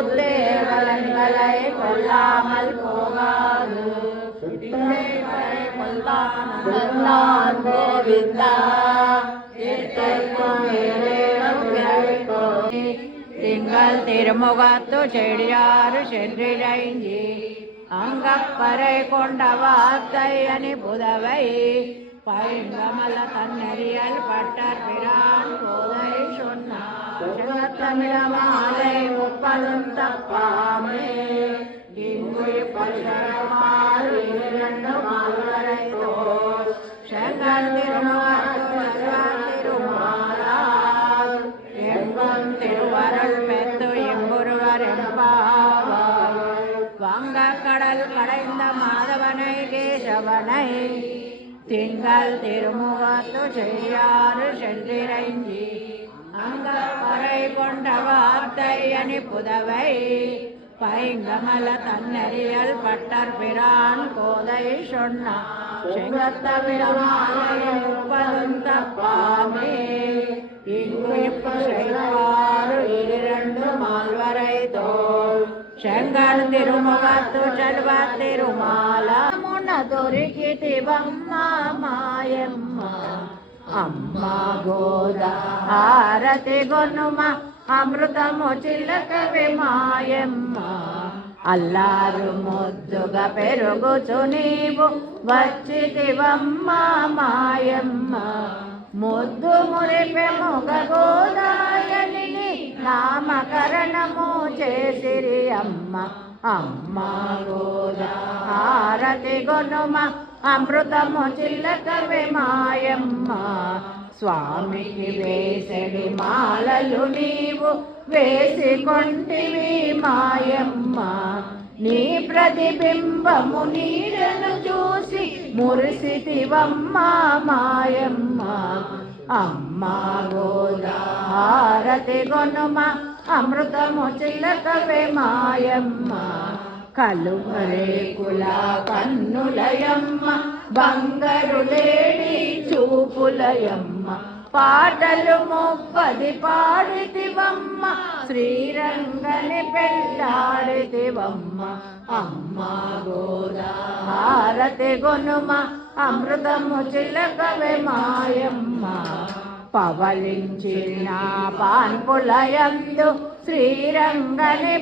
புத்தேவலங்களை கொள்ளாமல் போகாது கொள்ளான் கோவிந்தா திங்கள் திருமுகத்து செடியாறு சென்றிழைஞ்சி அங்கப்பறை கொண்ட வார்த்தை அணி புதவை பைங்கமல தன்னறியல் பட்டர் பிரான் போதை சொன்னார் தமிழமாலை முப்பதும் தப்பாமே இங்குழி பல்கரமாறு இரண்டு மால்வரை தோல் செங்கல் திருமாலால் எங்கும் திருவருள் பெத்து எம்பொருவர் எம்பாவாய் வங்க கடல் கடைந்த மாதவனை கேசவனை திங்கள் திருமுகத்து செய்யாறு சென்றிரைஞ்சி அங்கப்பறை கொண்ட வார்த்தை அணி புதவை பைங்கமல தன்னறியல் பட்டர் பிரான் கோதை சொன்னார் செங்கத்தமிழமாலை முப்பதும் தப்பாமே இங்கு செய்வாறு இரண்டு மால்வரை தோல் செங்கல் திருமுகத்து செல்வ திருமால முன దొరికితివమ్మ మాయమ్మ అమ్మ గోద హారతి గొనుమ అమృతము చిల్లకవి మాయమ్మ అల్లారు ముద్దుగా పెరుగుచు నీవు వచ్చితివమ్మ మాయమ్మ ముద్దు మురిపెముగ గోదాయని నామకరణము చేసిరి అమ్మ అమ్మ గోద హారతి గొనుమ అమృతము చిల్లకవి మాయమ్మ స్వామికి వేసడి మాలలు నీవు వేసికొంటివి మాయమ్మ నీ ప్రతిబింబము నీడను చూసి మురిసితివమ్మ మాయమ్మ అమ్మ గోద హారతి గొనుమ అమృతము చిల్లకవే మాయమ్మ కలువరేకుల కన్నులయమ్మ బంగారు లేడి చూపులయమ్మ పాటలు ముప్పది పాడితివమ్మ శ్రీరంగని పెళ్ళాడితివమ్మ అమ్మ గోద హారతి గొనుమ అమృతము చిలకవే మాయమ్మ పవలించిన పాన్పులయందు శ్రీరంగని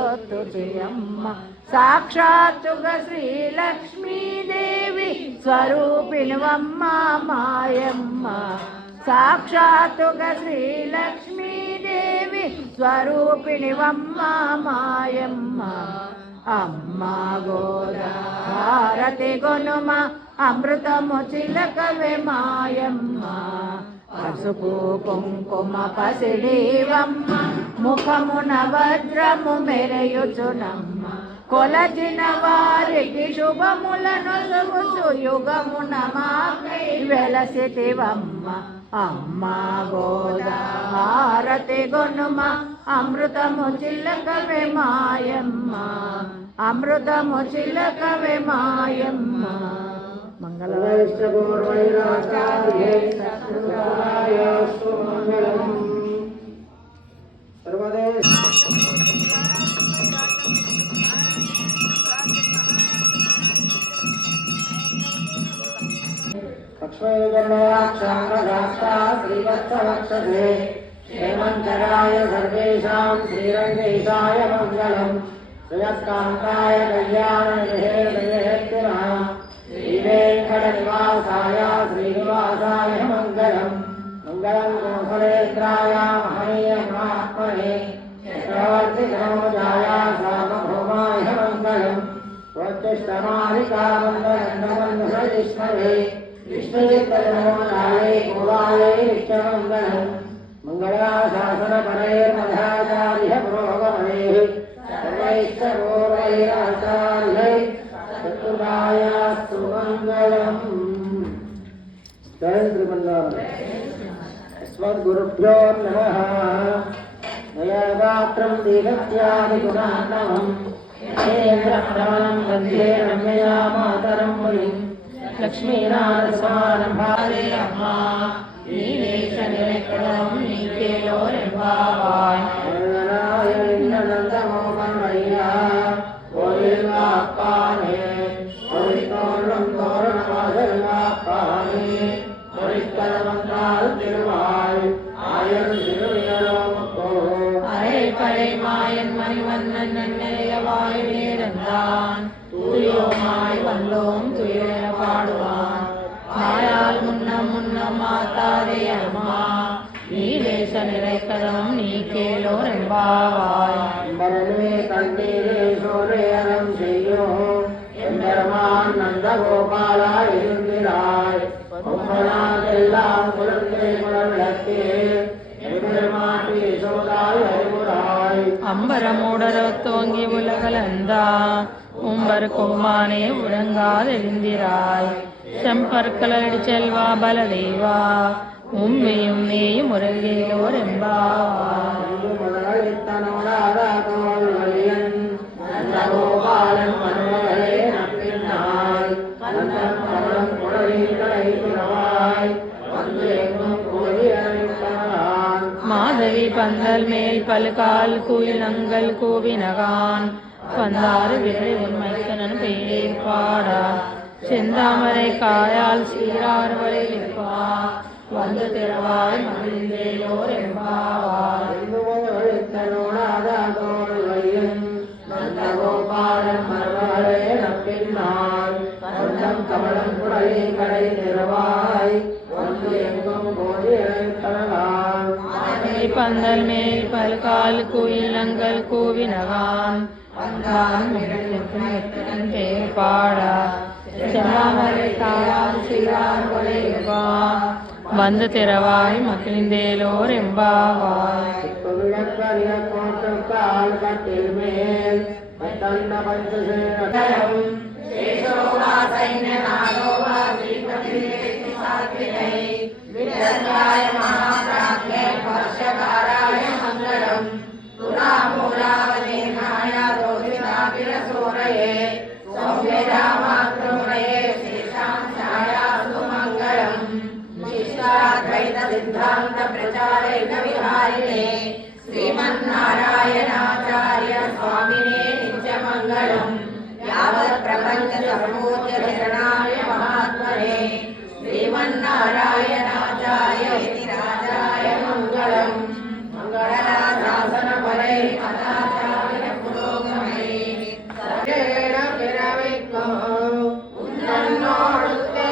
పాదములొత్తుతియమ్మ సాక్షాత్తుగా శ్రీలక్ష్మీదేవి స్వరూపిణివమ్మ మాయమ్మ సాక్షాత్తుగా శ్రీలక్ష్మీదేవి స్వరూపిణివమ్మ మాయమ్మ అమ్మ గోద హారతి గొనుమ అమృతము చిలకవే మాయమ్మ పసుపు కుంకుమ పసిడివమ్మ ముఖమున వజ్రము మెరయుచునమ్మ కొలచిన వారికి శుభములను నొసగుచు యుగమున మాకై వెలసితివమ్మ అమ్మ గోద హారతి గొనుమ అమృతము చిలకవే మాయమ్మ అమృతము చిలకవే మాయమ్మ श्रीवत्सवक्षसे हेमन्तराय सर्वेषां श्रीरङ्गेशाय मङ्गलम् श्रियस्कान्ताय कल्याणनिधेर्दयेत्तिनः श्रीवेङ्कटनिवासाय श्रीनिवासाय मङ्गलम् मङ्गलं कोसलेन्द्राय महनीयमात्मने चक्रवर्तिधनोजाय सार्वभौमाय मङ्गलम् स्वच्छमालिकामङ्गलन्दवन्धुषजिष्मवे विष्णुचित्तधनोजायै कुलायै नित्यमङ्गलम् मङ्गलाशासनपरैर्मधाचार्य पुरोगमनैः सर्वैश्च पूर्वैराचार्यैः चतुर्भायास्तु मङ्गलम्। जय श्रीमन्नारायण। अस्मद्गुरुभ्यो नमः। नयगात्रं दीर्घत्यादिगुणार्णवम् यथेन्द्रप्रवणं वन्दे रम्यया मातरं मुनिं लक्ष्मीनाथसमारम्भारे अम्मा नीवेश निरकणं नीकेलोरेम्बावाय திருவாய் வேடந்தான் தூயோமாய் வந்தோம் துயர பாடுவான் மாயால் முன்னம் மாத்தாதே அம்மா நீ தேச நிறைக்கதம் நீ கேளோர் என்பாவாய் அம்பரமே கண்டீரே சோரேரம் செய்யும் எம்பெருமான் நந்தகோபாலா இருந்திராய் பொம்மனாதெல்லாம் குழந்தை குழவிளக்கே எம்பெருமாட்டி யசோதாய் அறிவுராய் அம்பரமூடரத்தோங்கி உலகலந்தா உம்பர் கோமானே உறங்காதெழுந்திராய் செம்பற்களடி செல்வா பலதேவா உம்மையும் நீயும் முருகேலோர் என்பாவாய் நந்தகோபாலன் மன்மகளே நப்பின்னாய் கந்தன் கமலம் குழலில் கடைபிறவாய் வந்து எங்கும் கோரி அழைத்தான் மாதவி பந்தல் மேல் பல்கால் குயிலங்கள் கூவினகான் பந்தாறு விரை உண்மைத்தனன் பெயர் பாடா செந்தாமரை காயால் சீரார் வரை இருப்பா வந்து திறவாய் மகிழ்ந்தேலோர் என்பாவாய் நந்தகோபாலன் மன்மகளே நப்பின்னாய் கந்தன் கமலம் குழலில் கடைபிறவாய் வந்து எங்கும் கோரி அழைத்தான் பந்தல் மேல் பல்கால் குயிலங்கள் கூவினகான் பந்தான் மிகழ்ந்தனன் பெயர் பாடா செந்தாமரை காயால் சீரார் வரை இருப்பா வந்து திறவாய் மகிழ்ந்தேலோர் என்பாவாய் கோட்டுக்கால் கட்டில் மேல் பத்தன்ன பஞ்சசேனம் सिद्धांत प्रचारे विहारिणे श्रीमन्नारायणाचार्य स्वामिने नित्यमंगलम् यावत् प्रपंच संपूज्य शरणाय महात्मने श्रीमन्नारायणाचार्य इति राजाय मंगलम् मंगलराशासन परे कथाचार्य पुरोगमे सत्येन पिरविक्को उन्नन्नोडुत्ते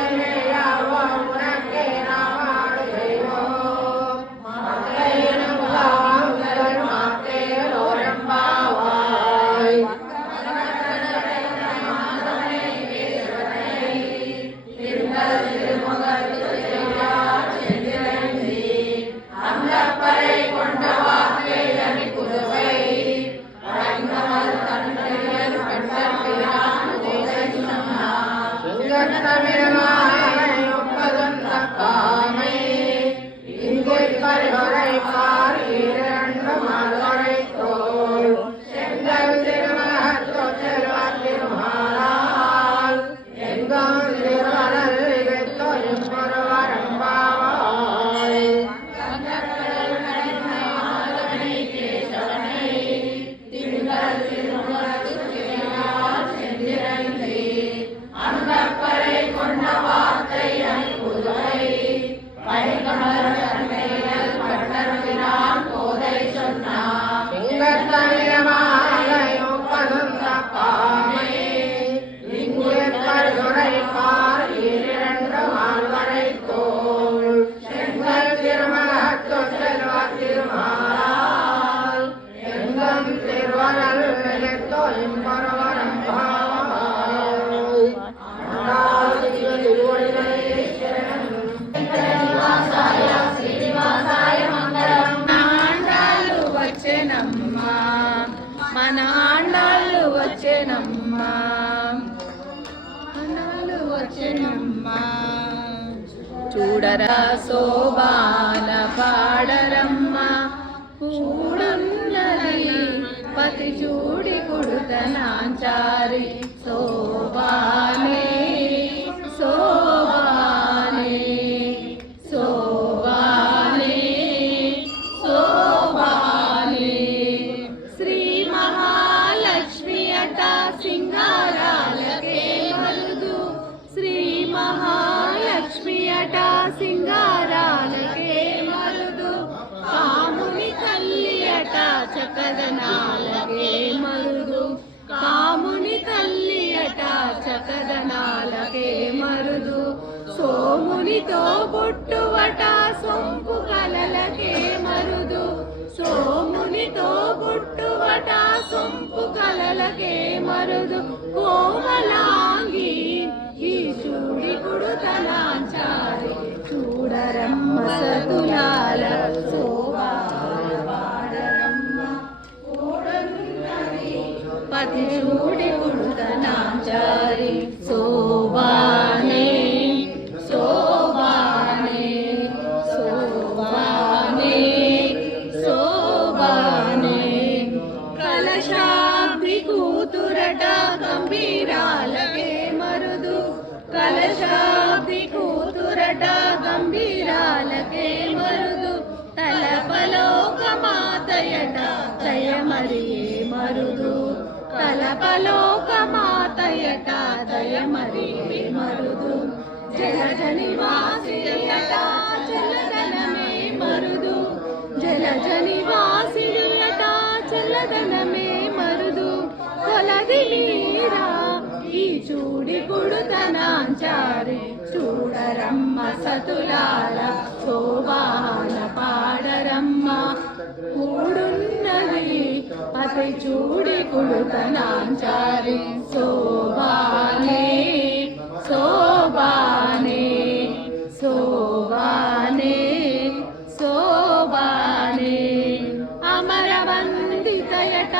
చూడరా శోభాన పాడరమ్మ కూడున్నది పతి చూడి కుడుతనాచారి శోభానే శోభానే శోభానే శోభానే శ్రీ మహాలక్ష్మి అట సింగారాలకే మరుదు శ్రీ మహాలక్ష్మి అట సింగారాలకే మరుదు కాముని తల్లి అట చకదనాలకే మరుదు సోమునితో పుట్టువట సొంపు కలలకే మరుదు సోమునితో పుట్టువట సొంపు కలలకే మరుదు కోమలాంగి ఈ చూడి కుడుతనాచారి చూడరమ్మ సతులాల శోభాన పాడరమ్మ కూడనున్నది పతి చూడి కుడుతనాచారి శోభానే శోభానే శోభానే శోభానే కలశాబ్ది కూతురట గంభీరాలకే మరుదు కలశాబ్ది కూతురట గంభీరాలకే మరుదు తలపలోక మాతయట దయమరియే మరుదు తలపలోక మాతయట దయమరియే మరుదు జలజ నివాసియట చల్లదనమే మరుదు జలజ నివాసియట చల్లదనమే మరుదు కొలది మీరా ఈ చూడి కుడుతనాచారి చూడరమ్మ సతులాల శోభాన పాడరమ్మ కూడున్నది పతి చూడి కుడుతనాచారి శోభానే శోభానే శోభానే శోభానే అమరవందితయట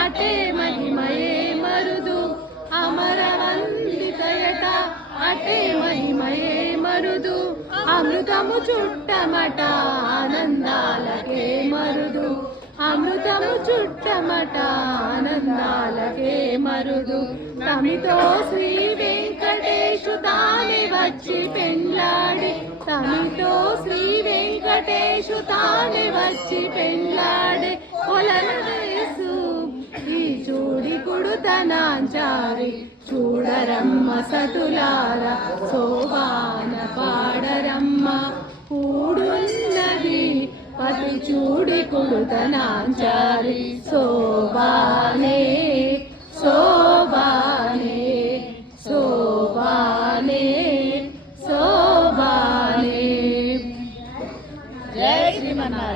అటే మహిమయే మరుదు అమరవందితయట అటే మహిమయే మరుదు అమృతము చుట్టమట ఆనందాలకే మరుదు అమృతము చుట్టమట ఆనందాలకే మరుదు తమితో శ్రీ వెంకటేశు తానే వచ్చి పెళ్ళాడి తమితో శ్రీ వెంకటేశు తానే వచ్చి పెళ్ళాడే కొలను వేసు ఈ చూడి కుడుతనాచారి చూడరమ్మ సతులార శోభాన పాడరమ్మ కూడున్నది పతి చూడి కుడుతనాచారి శోభానే శోభానే శోభానే శోభానే జై శ్రీమన్నారాయణ.